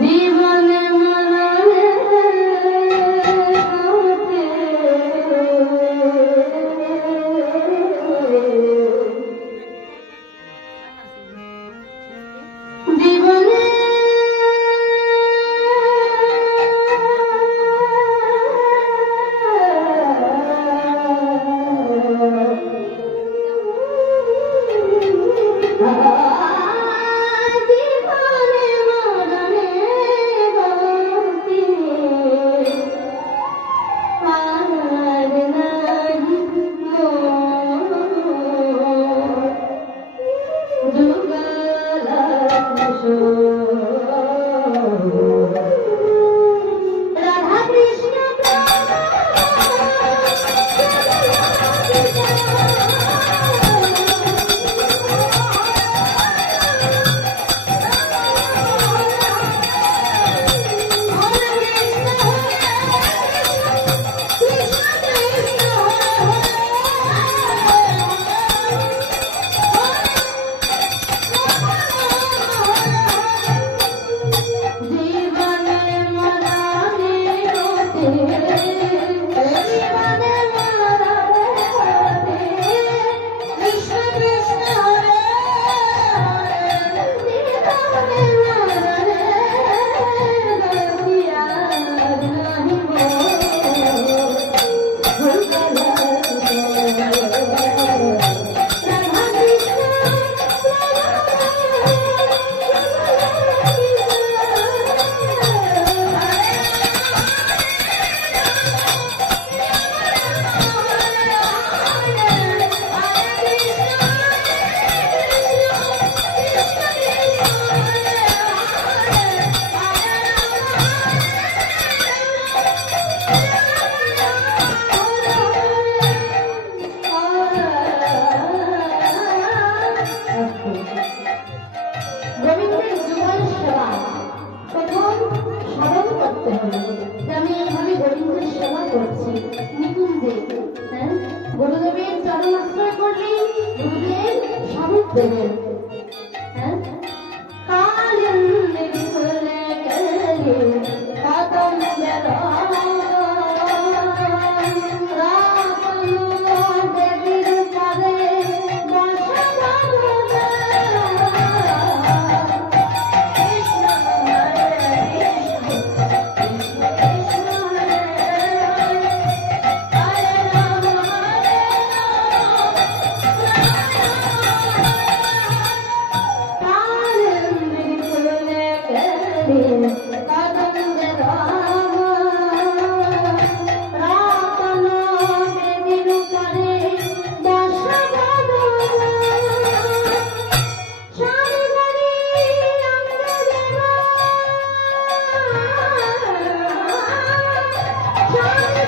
জীবনে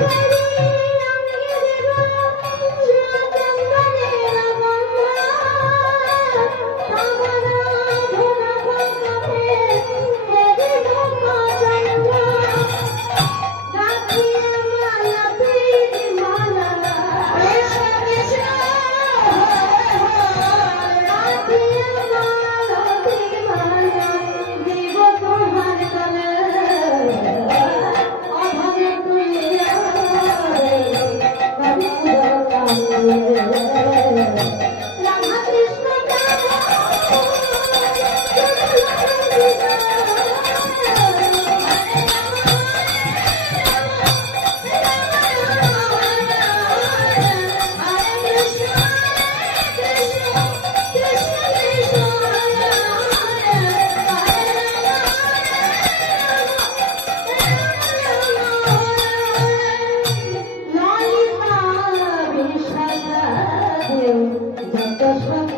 Thank you. you, the first one.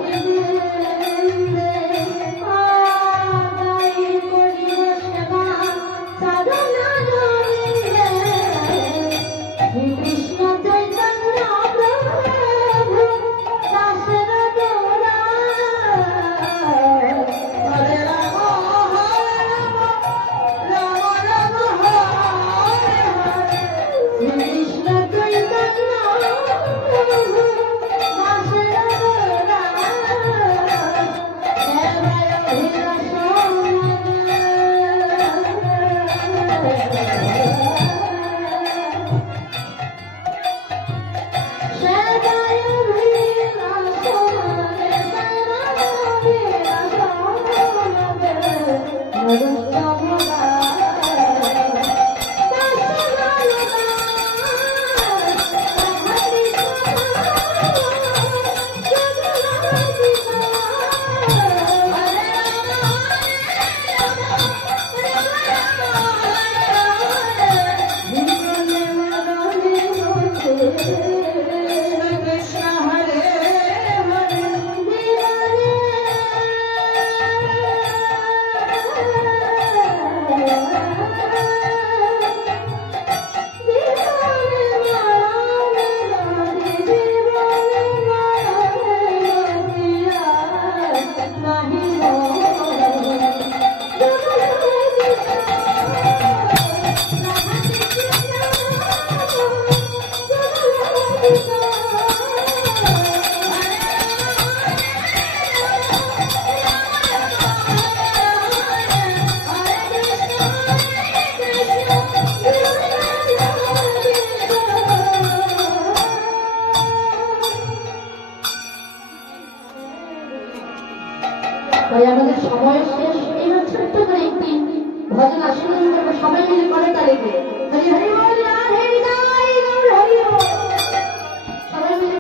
তাই আমাদের সময় শেষ। এবার ছোট্ট করে একটি ভজন আসলে সবাই মিলে করে তারিখে হরি হরি